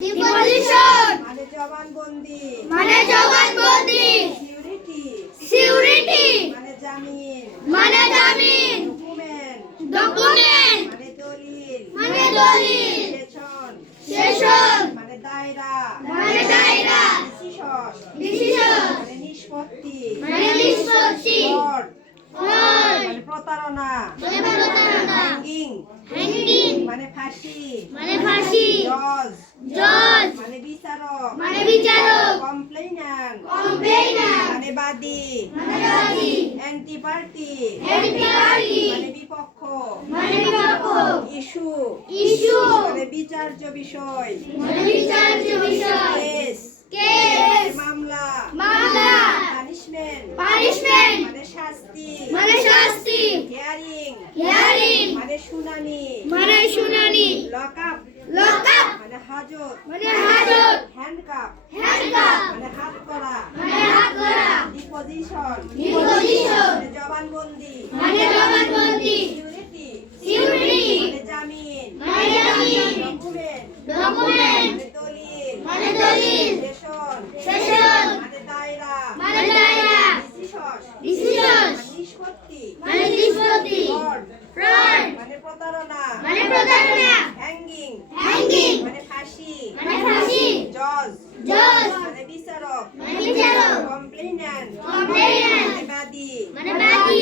deposition মানে জবানবন্দি মানে জবানবন্দি সিউরিটি সিউরিটি মানে জামিন মানে জামিন ডকুমেন্ট ডকুমেন্ট মানে দলিল মানে দলিল সেশন সেশন মানে দায়রা মানে দায়রা ডিসিশন ডিসিশন মানে নিষ্পত্তি মানে নিষ্পত্তি কোর্ট কোর্ট মানে প্রতারণা মানে প্রতারণা হ্যাঙ্গিং হ্যাঙ্গিং মানে ফাঁসি মানে ফাঁসি জজ জজ মানে বিচারক মানে বিচারক কমপ্লেইন্যান্ট কমপ্লেইনার মানে বাদী মানে বাদী অ্যান্টি পার্টি এন্টি পার্টি মানে বিপক্ষ মানে বিপক্ষ ইস্যু ইস্যু মানে বিচার্য বিষয় মানে বিচার্য বিষয় কেস কেস মামলা মামলা পানিশমেন্ট পানিশমেন্ট মানে শাস্তি মানে শাস্তি হিয়ারিং হিয়ারিং মানে শুনানি মানে শুনানি লকআপ লকআপ মানে হাজত মানে হাজত হ্যান্ডকাপ হ্যান্ডকাপ মানে হাত করা মানে হাত ধরা ডিপোজিশন ডিপোজিশন